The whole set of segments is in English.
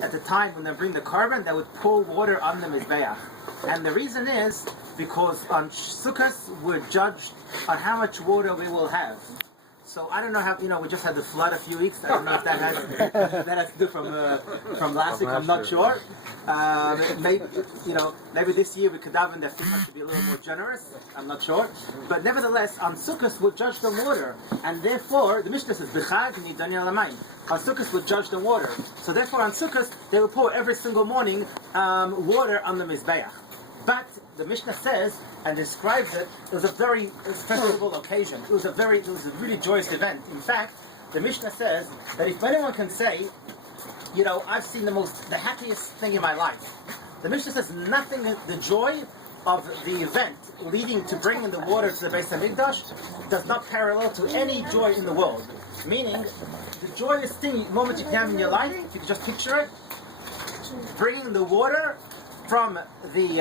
at the time when they bring the carbon, they would pour water on the Mizbeach. And the reason is because on Sukkos we're judged on how much water we will have. So I don't know how, we just had the flood a few weeks. I don't know if that has to do from last week. I'm not sure. Maybe this year we could daven that people have to be a little more generous. I'm not sure. But nevertheless, on Sukkos we're judged on water. And therefore, the Mishnah says, B'chag nidani alamayim. On Sukkos we're judged on water. So therefore on Sukkos, they will pour every single morning water on the Mizbeach. But the Mishnah says and describes it was a very special occasion. It was a really joyous event. In fact, the Mishnah says that if anyone can say, I've seen the happiest thing in my life. The Mishnah says nothing, the joy of the event leading to bringing the water to the Beis HaMikdash does not parallel to any joy in the world. Meaning, the joyous moment you can have in your life, if you can just picture it, bringing the water from the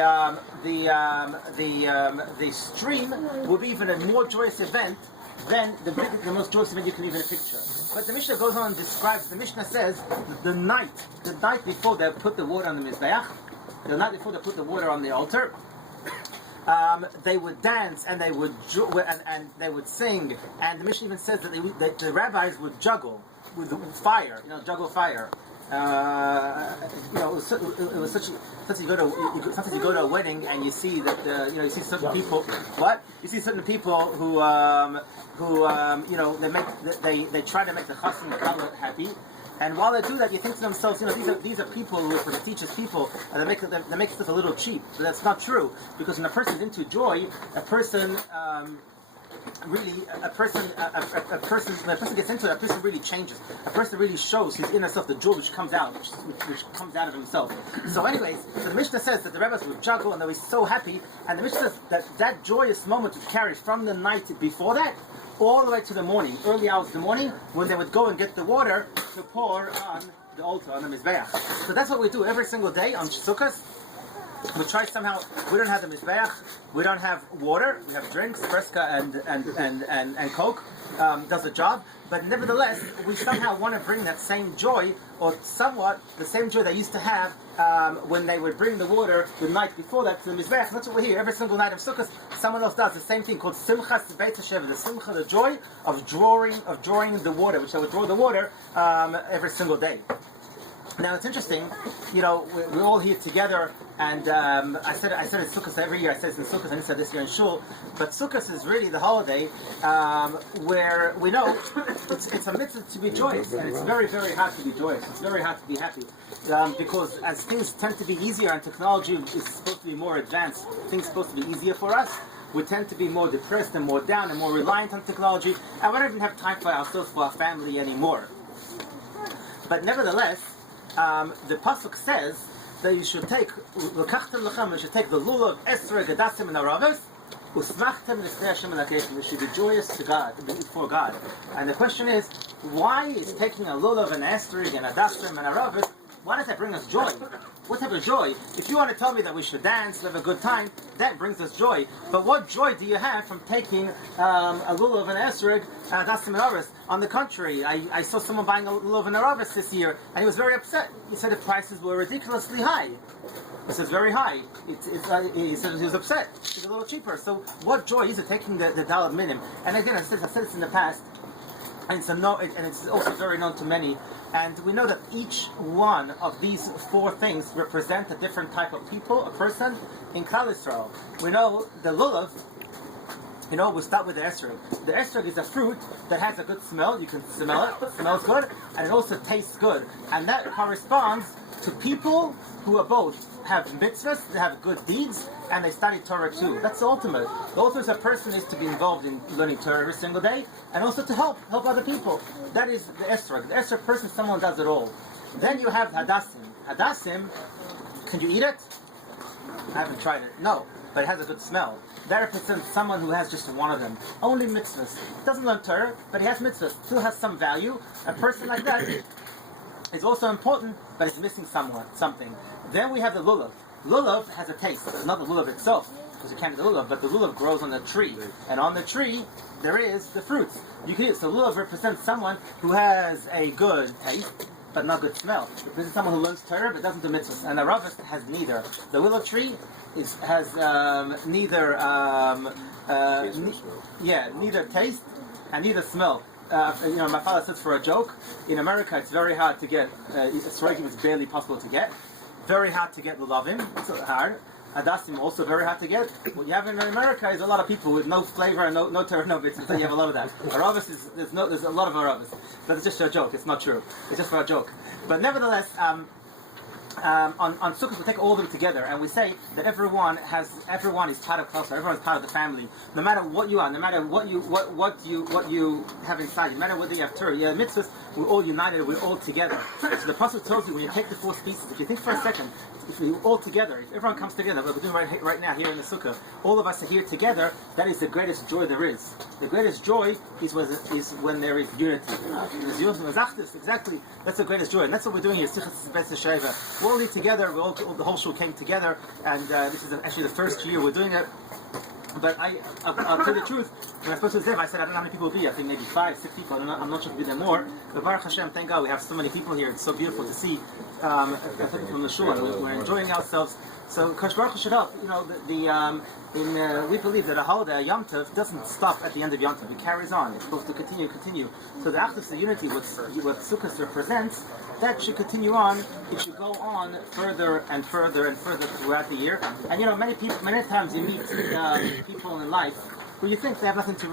stream will be even a more joyous event than the most joyous event you can even picture. But the Mishnah goes on and describes. The Mishnah says the night before they put the water on the Mizbeach, the night before they put the water on the altar, they would dance and they would and they would sing. And the Mishnah even says that the rabbis would juggle with fire, juggle fire. It was such. Sometimes you go to a wedding and you see that you see certain people. What you see certain people who they try to make the chassan and the kala happy, and while they do that, you think to themselves, these are people who are prestigious people, and they make stuff a little cheap. But that's not true, because when a person's into joy, a person. When a person gets into it, a person really changes. A person really shows his inner self, the joy which comes out, which comes out of himself. So anyways, the Mishnah says that the rabbis would juggle and they were so happy, and the Mishnah says that joyous moment would carry from the night before that, all the way to the morning, early hours of the morning, when they would go and get the water to pour on the altar, on the Mizbeach. So that's what we do every single day on Sukkot. We try somehow. We don't have the mizbeach. We don't have water. We have drinks, Fresca and Coke. Does the job. But nevertheless, we somehow want to bring that same joy, or somewhat the same joy they used to have when they would bring the water the night before that to the mizbeach. That's what we hear every single night of Sukkot. Someone else does the same thing called Simchas Beit HaSheva, the Simcha, the joy of drawing the water, which they would draw the water every single day. Now it's interesting, we're all here together, and I said it's Sukkot every year. I said it's in Sukkot, and I said this year in Shul. But Sukkot is really the holiday where we know it's a mitzvah to be joyous, and it's very, very hard to be joyous. It's very hard to be happy because as things tend to be easier and technology is supposed to be more advanced, things are supposed to be easier for us. We tend to be more depressed and more down and more reliant on technology, and we don't even have time for ourselves, for our family anymore. But nevertheless. The pasuk says that you should take the lulav, esrog, hadassim, and aravis, usmachtem l'snei Hashem elokeitem. You should be joyous to God, before God. And the question is, why is taking a lulav, and esrog, and hadassim, and aravis? Why does that bring us joy? What type of joy? If you want to tell me that we should dance, have a good time, that brings us joy. But what joy do you have from taking a lulav and esrog, hadassim and aravis? On the contrary, I saw someone buying a lulav and aravis this year, and he was very upset. He said the prices were ridiculously high. He says very high. He said he was upset. It's a little cheaper. So what joy is it taking the dollar minim? And again, I've said this in the past, and it's also very known to many. And we know that each one of these four things represent a different type of people, a person in Klal Yisrael. We know the lulav. We start with the esrog. The esrog is a fruit that has a good smell. You can smell it. It smells good, and it also tastes good. And that corresponds to people who are both have mitzvahs, they have good deeds, and they study Torah too. That's the ultimate. The ultimate of a person is to be involved in learning Torah every single day, and also to help other people. That is the esrog. The esrog person, someone does it all. Then you have hadassim. Hadassim, can you eat it? I haven't tried it. No, but it has a good smell. That represents someone who has just one of them. Only mitzvahs. Doesn't learn Torah, but he has mitzvahs. Still has some value. A person like that is also important, but it's missing something. Then we have the lulav. Lulav has a taste. It's not the lulav itself, because you can't eat the lulav, but the lulav grows on the tree. And on the tree, there is the fruits. You can eat it. So lulav represents someone who has a good taste, but not good smell. This is someone who learns Torah but doesn't do mitzvahs. And the Rav has neither. The willow tree has neither neither taste and neither smell. My father says for a joke, in America it's very hard to get, Sroigim is barely possible to get. Very hard to get Lulavim, it's hard. Hadassim also very hard to get. What you have in America is a lot of people with no flavor and no Torah, no bits, so you have a lot of that. Aravis there's a lot of Aravis. But it's just a joke, it's not true. It's just for a joke. But nevertheless, on Sukkot we take all of them together and we say that everyone is part of Klal, everyone is part of the family. No matter what you are, no matter what you have inside, no matter whether you have Torah, you have mitzvahs, we're all united, we're all together. So the Pasuk tells you when you take the 4 species, if you think for a second, if we all together, if everyone comes together, what we're doing right now here in the Sukkah, all of us are here together, that is the greatest joy there is. The greatest joy is when there is unity. Exactly, that's the greatest joy. And that's what we're doing here. We're all here together, the whole shul came together, and this is actually the first year we're doing it. But I'll tell you the truth, when I spoke to Zev, I said, I don't know how many people will be. I think maybe 5, 6 people. I'm not sure if we'll be there more. But Baruch Hashem, thank God, we have so many people here. It's so beautiful to see people from the shul. We're enjoying ourselves. So Kosh Baruch should help. We believe that a holiday, a Yom Tov, doesn't stop at the end of Yom Tov. It carries on. It's supposed to continue. So the Achdus, the unity, what Sukkot represents, that should continue on. It should go on further and further and further throughout the year. And many times you meet people in life who you think they have nothing to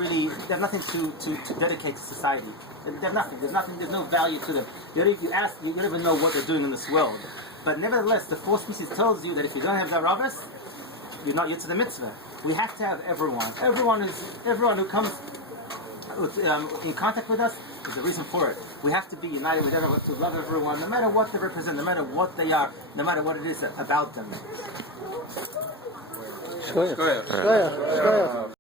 dedicate to society. They have nothing. There's no value to them. You don't even know what they're doing in this world. But nevertheless, the 4 species tells you that if you don't have the Rabbis, you're not yet to the mitzvah. We have to have everyone. Everyone who comes in contact with us, there's a reason for it. We have to be united with everyone, to love everyone, no matter what they represent, no matter what they are, no matter what it is about them. Shkoyach.